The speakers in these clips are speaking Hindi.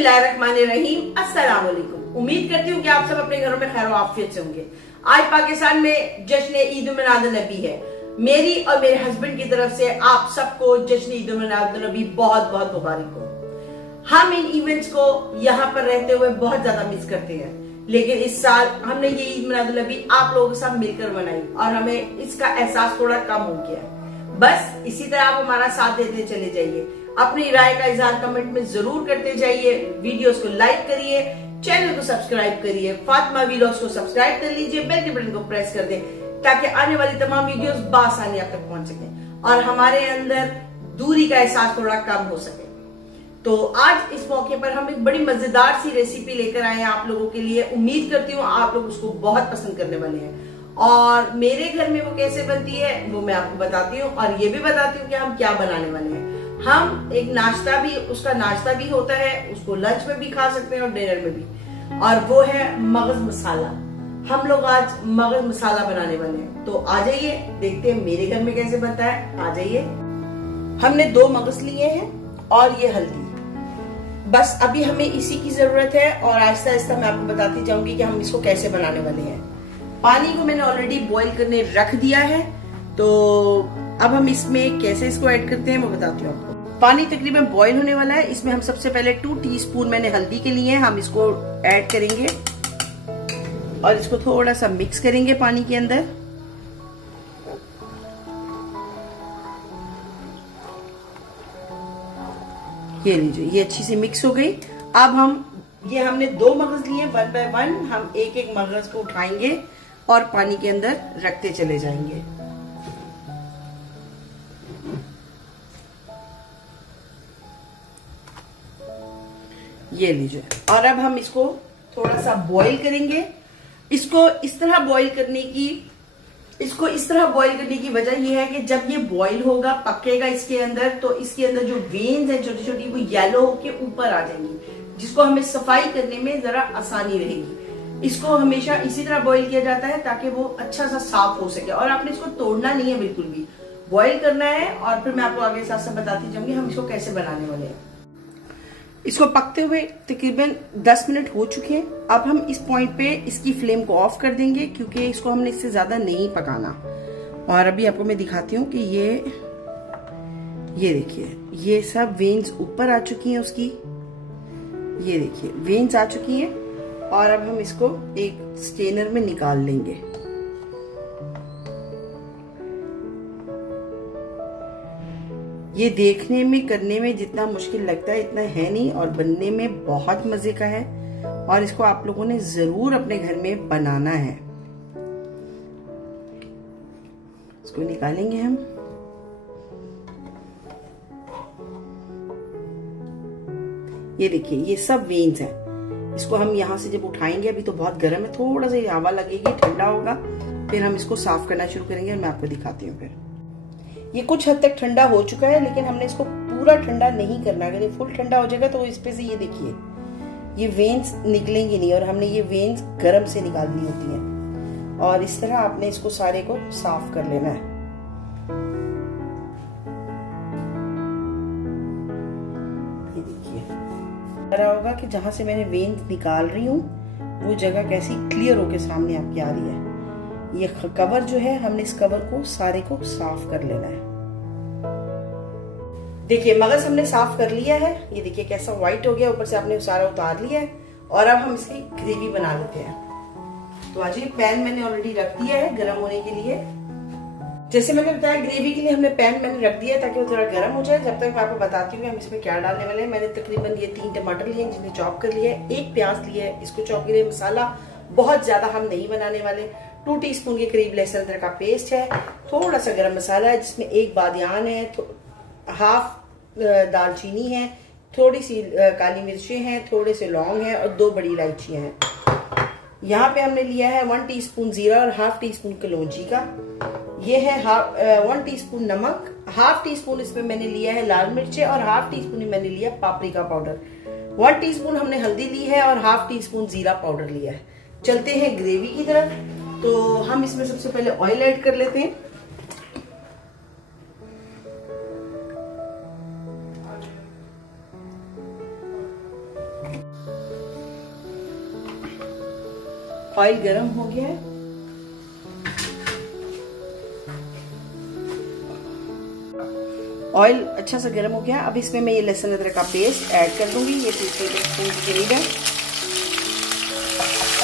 बिस्मिल्लाहिर्रहमानिर्रहीम, अस्सलाम वालेकुम। उम्मीद करती हूँ कि आप सब अपने घरों में खैर आफियत से होंगे। आज पाकिस्तान में जश्न ईद मिलाद नबी है। मेरी और मेरे हस्बैंड की तरफ से आप सबको जश्न ईद मिलाद नबी बहुत बहुत मुबारक हो। हम इन इवेंट्स को यहाँ पर रहते हुए बहुत ज्यादा मिस करते हैं, लेकिन इस साल हमने ये ईद मिलाद नबी आप लोगों के साथ मिलकर मनाई और हमें इसका एहसास थोड़ा कम हो गया है। बस इसी तरह आप हमारा साथ देते चले जाइए, अपनी राय का इजहार कमेंट में जरूर करते जाइए, वीडियोस को लाइक करिए, चैनल को सब्सक्राइब करिए, फातिमा व्लॉग्स को सब्सक्राइब कर लीजिए, बेल के बटन को प्रेस कर दें ताकि आने वाली तमाम वीडियोस बासानी आप तक पहुंच सके और हमारे अंदर दूरी का एहसास थोड़ा कम हो सके। तो आज इस मौके पर हम एक बड़ी मजेदार सी रेसिपी लेकर आए हैं आप लोगों के लिए। उम्मीद करती हूँ आप लोग उसको बहुत पसंद करने वाले हैं और मेरे घर में वो कैसे बनती है वो मैं आपको बताती हूँ और ये भी बताती हूँ कि हम क्या बनाने वाले हैं। हम एक नाश्ता भी, उसका नाश्ता भी होता है, उसको लंच में भी खा सकते हैं और डिनर में भी, और वो है मगज मसाला। हम लोग आज मगज मसाला बनाने वाले हैं। तो आ जाइए देखते हैं मेरे घर में कैसे बनता है। आ जाइए। हमने 2 मगज लिए हैं और ये हल्दी, बस अभी हमें इसी की जरूरत है और आहिस्ता आहिस्ता मैं आपको बताती जाऊंगी कि हम इसको कैसे बनाने वाले हैं। पानी को मैंने ऑलरेडी बॉईल करने रख दिया है, तो अब हम इसमें कैसे इसको ऐड करते हैं वो बताती हूँ आपको। पानी तकरीबन बॉईल होने वाला है। इसमें हम सबसे पहले 2 टीस्पून मैंने हल्दी के लिए हम इसको ऐड करेंगे और इसको थोड़ा सा मिक्स करेंगे पानी के अंदर। ये लीजिए, ये अच्छी से मिक्स हो गई। अब हमने 2 मगज लिए, 1 बाय 1 हम एक एक मगज को उठाएंगे और पानी के अंदर रखते चले जाएंगे। ये लीजिए, और अब हम इसको थोड़ा सा बॉईल करेंगे। इसको इस तरह बॉईल करने की वजह यह है कि जब ये बॉईल होगा, पकेगा इसके अंदर, तो इसके अंदर जो वेन्स हैं छोटी छोटी वो येलो होके ऊपर आ जाएंगी, जिसको हमें सफाई करने में जरा आसानी रहेगी। इसको हमेशा इसी तरह बॉईल किया जाता है ताकि वो अच्छा सा साफ हो सके और आपने इसको तोड़ना नहीं है, बिल्कुल भी बॉईल करना है। और फिर मैं आपको आगे साथ साथ बताती जाऊंगी हम इसको कैसे बनाने वाले हैं। इसको पकते हुए तकरीबन 10 मिनट हो चुके हैं। अब हम इस पॉइंट पे इसकी फ्लेम को ऑफ कर देंगे क्योंकि इसको हमने इससे ज्यादा नहीं पकाना। और अभी आपको मैं दिखाती हूँ कि ये देखिए, ये सब वेन्स ऊपर आ चुकी हैं उसकी। ये देखिए वेन्स आ चुकी हैं और अब हम इसको एक स्ट्रेनर में निकाल लेंगे। ये देखने में, करने में जितना मुश्किल लगता है इतना है नहीं और बनने में बहुत मजे का है और इसको आप लोगों ने जरूर अपने घर में बनाना है। इसको निकालेंगे हम। ये देखिए ये सब वेन्स हैं। इसको हम यहाँ से जब उठाएंगे, अभी तो बहुत गर्म है, थोड़ा सा हवा लगेगी, ठंडा होगा, फिर हम इसको साफ करना शुरू करेंगे और मैं आपको दिखाती हूँ। फिर ये कुछ हद तक ठंडा हो चुका है, लेकिन हमने इसको पूरा ठंडा नहीं करना। अगर ये फुल ठंडा हो जाएगा तो इस पे से ये देखिए ये वेन्स निकलेंगी नहीं और हमने ये वेन्स गर्म से निकालनी होती हैं। और इस तरह आपने इसको सारे को साफ कर लेना है। ये देखिए रहा होगा कि जहां से मैंने वेन्स निकाल रही हूँ वो जगह कैसी क्लियर होके सामने आपकी आ रही है। ये कवर जो है, हमने इस कवर को सारे को साफ कर लेना है। देखिए मगज हमने साफ कर लिया है। ये देखिए कैसा व्हाइट हो गया, ऊपर से आपने सारा उतार लिया है। और अब हम इसकी ग्रेवी बना लेते हैं। तो आज ये पैन मैंने ऑलरेडी रख दिया है गर्म होने के लिए। जैसे मैंने बताया ग्रेवी के लिए हमने पैन मैंने रख दिया है ताकि वो थोड़ा गर्म हो जाए। जब तक मैं आपको बताती हूँ कि हम इसमें क्या डालने वाले हैं। मैंने तकरीबन ये 3 टमाटर लिए हैं जिन्हें चॉप कर लिया है, 1 प्याज लिया है, इसको चॉप कर लिया। मसाला बहुत ज्यादा हम नहीं बनाने वाले। 2 टीस्पून के करीब लहसुन अदरक का पेस्ट है, थोड़ा सा गरम मसाला है जिसमें 1 बादियान है, हाफ दालचीनी है, थोड़ी सी काली मिर्चें हैं, थोड़े से लौंग है और 2 बड़ी इलायचियां हैं। यहाँ पे हमने लिया है 1 टीस्पून जीरा और हाफ टीस्पून कलौंजी का। ये है 1 टीस्पून नमक, हाफ टीस्पून इसमें मैंने लिया है लाल मिर्चें और हाफ टीस्पून मैंने लिया पापरिका पाउडर। 1 टीस्पून हमने हल्दी ली है और हाफ टीस्पून जीरा पाउडर लिया है। चलते हैं ग्रेवी की तरफ। तो हम इसमें सबसे पहले ऑयल ऐड कर लेते हैं। ऑयल गरम हो गया है। ऑयल अच्छा सा गरम हो गया। अब इसमें मैं ये लहसुन अदरक का पेस्ट ऐड कर दूंगी। ये 2 टेबलस्पून के करीब है।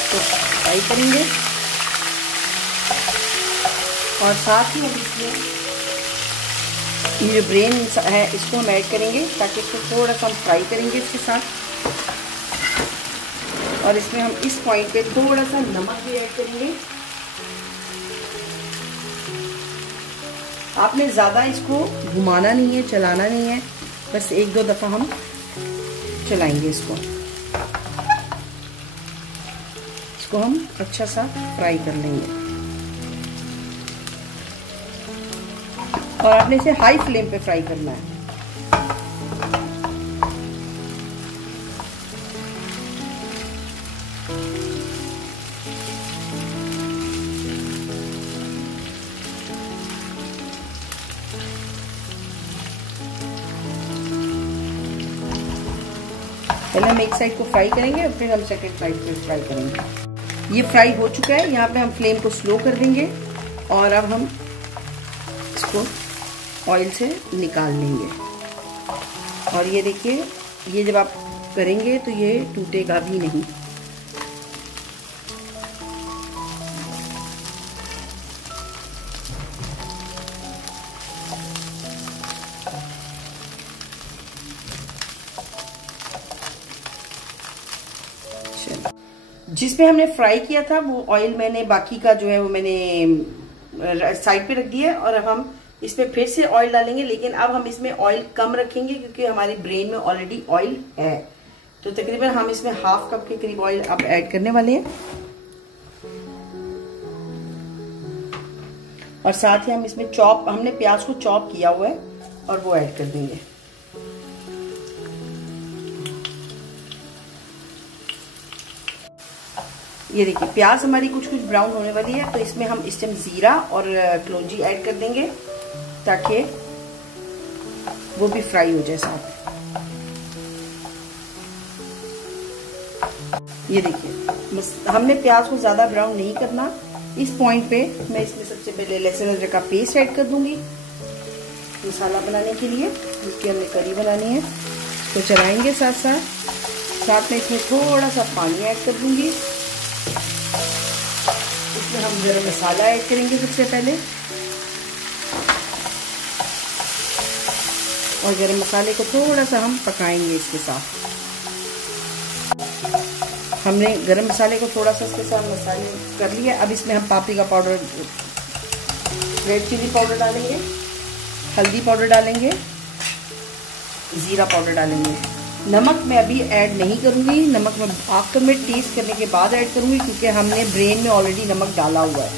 तो फ्राई करेंगे और साथ ही हम इसमें ये जो ब्रेन है इसको हम ऐड करेंगे, ताकि इसको थोड़ा सा हम फ्राई करेंगे इसके साथ। और इसमें हम इस पॉइंट पे थोड़ा सा नमक भी ऐड करेंगे। आपने ज़्यादा इसको घुमाना नहीं है, चलाना नहीं है, बस 1-2 दफ़ा हम चलाएंगे इसको। इसको हम अच्छा सा फ्राई कर लेंगे और आपने इसे हाई फ्लेम पे फ्राई करना है। पहले हम एक साइड को फ्राई करेंगे और फिर हम सेकंड साइड पे फ्राई करेंगे। ये फ्राई हो चुका है। यहाँ पे हम फ्लेम को स्लो कर देंगे और अब हम इसको ऑयल से निकाल लेंगे। और ये देखिए, ये जब आप करेंगे तो ये टूटेगा भी नहीं। जिसमें हमने फ्राई किया था वो ऑयल मैंने बाकी का जो है वो मैंने साइड पे रख दिया है। और अब हम इसमें फिर से ऑयल डालेंगे, लेकिन अब हम इसमें ऑयल कम रखेंगे क्योंकि हमारे ब्रेन में ऑलरेडी ऑयल है। तो तकरीबन हम इसमें 1/2 कप के करीब ऑयल अब ऐड करने वाले हैं। और साथ ही हम इसमें हमने प्याज को चॉप किया हुआ है और वो ऐड कर देंगे। ये देखिए, प्याज हमारी कुछ ब्राउन होने वाली है, तो इसमें हम इस टाइम जीरा और कलौंजी ऐड कर देंगे ताकि वो भी फ्राई हो जाए साथ। ये देखिए, हमने प्याज को ज्यादा ब्राउन नहीं करना। इस पॉइंट पे मैं इसमें सबसे पहले लहसुन अदरक का पेस्ट ऐड कर दूंगी मसाला बनाने के लिए, जिसकी हमने करी बनानी है। इसको चलाएंगे साथ में इसमें थोड़ा सा पानी ऐड कर दूंगी। इसमें हम गरम मसाला ऐड करेंगे सबसे पहले, और गरम मसाले को थोड़ा सा हम पकाएंगे इसके साथ। हमने गरम मसाले को थोड़ा सा इसके साथ मसाले कर लिया। अब इसमें हम paprika powder, red chilli powder डालेंगे, हल्दी पाउडर डालेंगे, जीरा पाउडर डालेंगे। नमक मैं अभी ऐड नहीं करूंगी, नमक मैं आखिर में टेस्ट करने के बाद ऐड करूंगी क्योंकि हमने ब्रेन में ऑलरेडी नमक डाला हुआ है।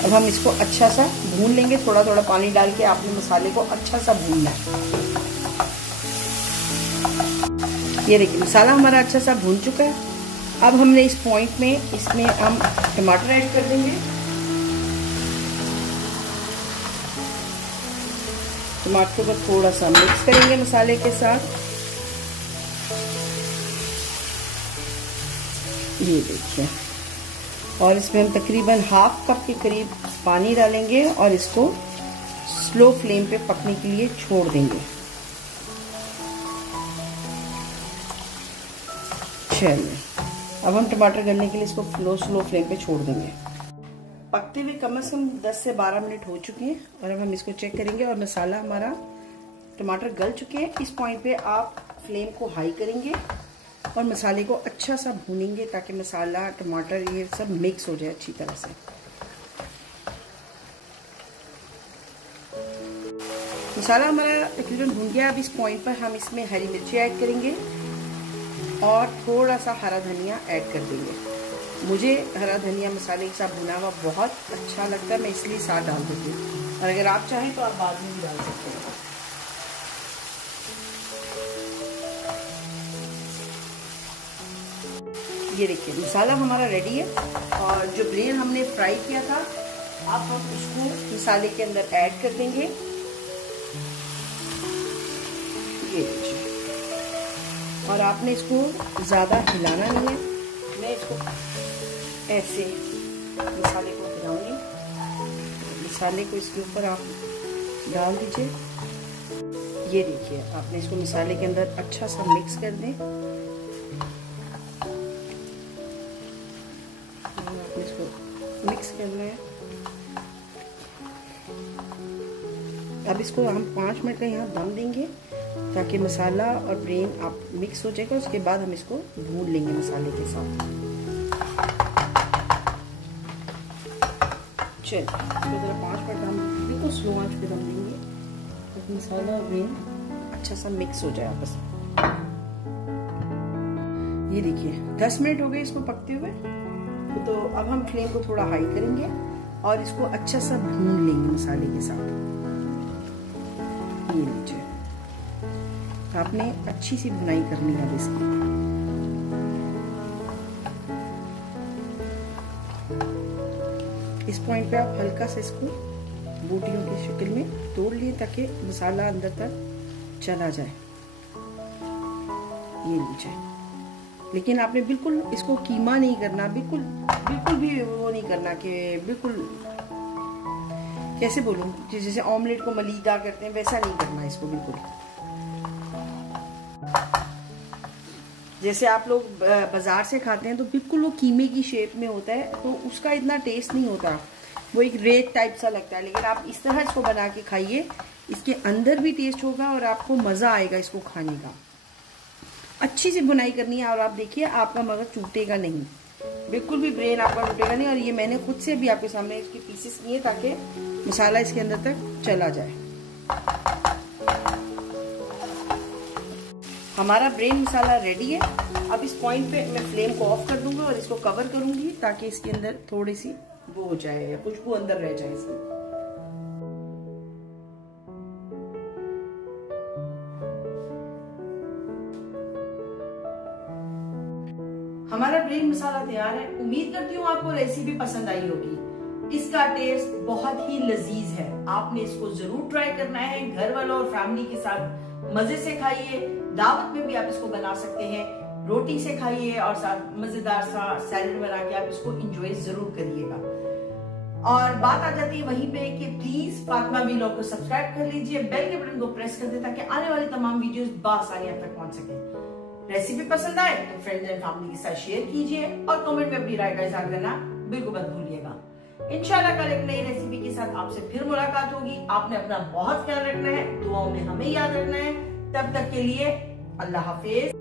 अब हम इसको अच्छा सा भून लेंगे, थोड़ा थोड़ा पानी डाल के आपने मसाले को अच्छा सा भूनना है। ये देखिए, मसाला हमारा अच्छा सा भून चुका है। अब हमने इस पॉइंट में इसमें हम टमाटर ऐड कर देंगे। टमाटर को थोड़ा सा मिक्स करेंगे मसाले के साथ। ये देखिए, और इसमें हम तकरीबन 1/2 कप के करीब पानी डालेंगे और इसको स्लो फ्लेम पे पकने के लिए छोड़ देंगे। चलिए, अब हम टमाटर गलने के लिए इसको स्लो फ्लेम पे छोड़ देंगे। पकते हुए कम से कम 10 से 12 मिनट हो चुके हैं और अब हम इसको चेक करेंगे और मसाला हमारा, टमाटर गल चुके हैं। इस पॉइंट पे आप फ्लेम को हाई करेंगे और मसाले को अच्छा सा भूनेंगे ताकि मसाला, टमाटर, ये सब मिक्स हो जाए अच्छी तरह से। मसाला हमारा तकरीबन भून गया। अब इस पॉइंट पर हम इसमें हरी मिर्ची ऐड करेंगे और थोड़ा सा हरा धनिया ऐड कर देंगे। मुझे हरा धनिया मसाले के साथ भुना हुआ बहुत अच्छा लगता है, मैं इसलिए साथ डाल देती हूँ, और अगर आप चाहें तो आप बाद में भी डाल सकते हैं। ये देखिए, मसाला हमारा रेडी है और जो ब्रेन हमने फ्राई किया था अब हम उसको मसाले के अंदर ऐड कर देंगे। ये देखिए, और आपने इसको ज़्यादा हिलाना नहीं है। मैं इसको ऐसे मसाले को गिराऊंगी। मसाले को इसके ऊपर आप डाल दीजिए। ये देखिए, आपने इसको मसाले के अंदर अच्छा सा मिक्स कर दें। आपने इसको मिक्स करना है। अब इसको हम 5 मिनट का यहाँ दम देंगे ताकि मसाला और ब्रेन आप मिक्स हो जाएगा। उसके बाद हम इसको भून लेंगे मसाले के साथ। चलिए, इसको जरा 5 मिनट हम बिल्कुल स्लो आंच पे दम देंगे ताकि मसाला और ब्रेन अच्छा सा मिक्स हो जाए आपस में। ये देखिए 10 मिनट हो गए इसको पकते हुए। तो अब हम फ्लेम को थोड़ा हाई करेंगे और इसको अच्छा सा भून लेंगे मसाले के साथ। ये लीजिए, आपने अच्छी सी भुनाई करनी है इसकी। इस पॉइंट पे आप हल्का सा इसको बूटियों की शक्ल में तोड़ लिए ताकि मसाला अंदर तक चला जाए। ये लीजिए, लेकिन आपने बिल्कुल इसको कीमा नहीं करना, बिल्कुल भी वो नहीं करना कि बिल्कुल, कैसे बोलूं, जैसे ऑमलेट को मलीदा करते हैं वैसा नहीं करना इसको। बिल्कुल जैसे आप लोग बाजार से खाते हैं तो बिल्कुल वो कीमे की शेप में होता है, तो उसका इतना टेस्ट नहीं होता, वो एक रेत टाइप सा लगता है। लेकिन आप इस तरह इसको बना के खाइए, इसके अंदर भी टेस्ट होगा और आपको मज़ा आएगा इसको खाने का। अच्छी सी बुनाई करनी है और आप देखिए आपका मगर टूटेगा नहीं, बिल्कुल भी ब्रेन आपका टूटेगा नहीं। और ये मैंने खुद से भी आपके सामने इसके पीसेस किए ताकि मसाला इसके अंदर तक चला जाए। हमारा ब्रेन मसाला रेडी है। अब इस पॉइंट पे मैं फ्लेम को ऑफ कर दूंगा और इसको कवर करूंगी ताकि इसके अंदर थोड़ी सी वो हो जाए, खुशबू अंदर रह जाए इसमें। हमारा ब्रेन मसाला तैयार है। उम्मीद करती हूँ आपको रेसिपी पसंद आई होगी। इसका टेस्ट बहुत ही लजीज है, आपने इसको जरूर ट्राई करना है। घर वालों और फैमिली के साथ मजे से खाइए। दावत में भी आप इसको बना सकते हैं, रोटी से खाइए और साथ मजेदार सा सैलेड बना के आप इसको एंजॉय जरूर करिएगा। और बात आ जाती है वहीं पे कि प्लीज फातिमा व्लॉग को सब्सक्राइब कर लीजिए, बेल के बटन को प्रेस कर दे ताकि आने वाली तमाम वीडियोस बआसानी आप तक पहुंच सके। रेसिपी पसंद आए तो फ्रेंड्स एंड फैमिली के साथ शेयर कीजिए और कमेंट में अपनी राय का इजहार करना बिल्कुल मत भूलिएगा। इंशाल्लाह कल एक नई रेसिपी के साथ आपसे फिर मुलाकात होगी। आपने अपना बहुत ख्याल रखना है, दुआओं में हमें याद रखना है। तब तक के लिए अल्लाह हाफिज।